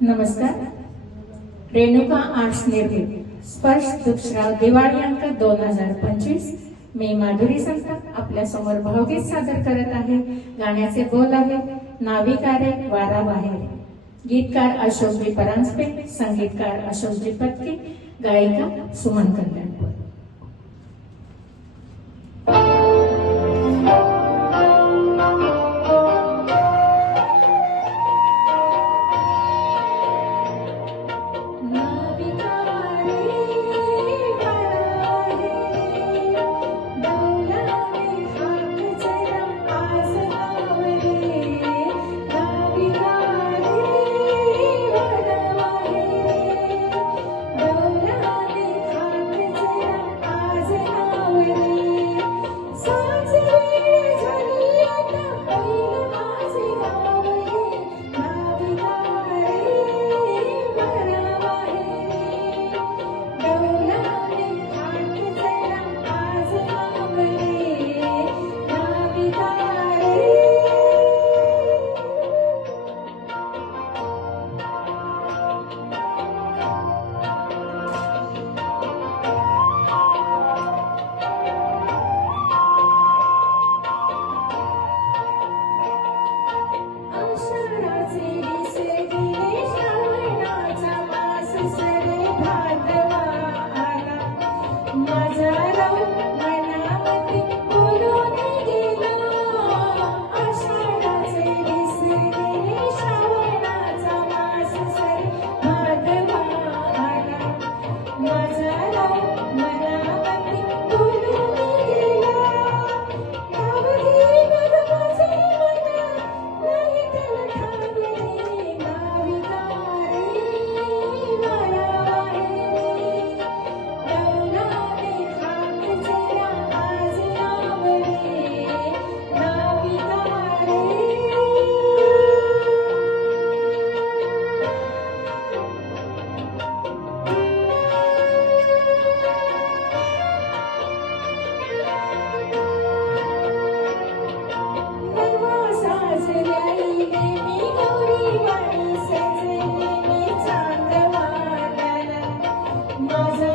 नमस्कार. रेणुका आर्ट्स निर्मित. स्पर्श दुसरा दिवाळी अंक दोन हजार पंचवीस. मी माधुरी संताप आपल्यासमोर भावगीत सादर करत आहे. गाण्याचे बोल आहे नाविकारे वारा बाहेर. गीतकार अशोकजी परांजपे संगीतकार अशोकजी पत्के गायिका सुमन कल्याण I know. Amazing.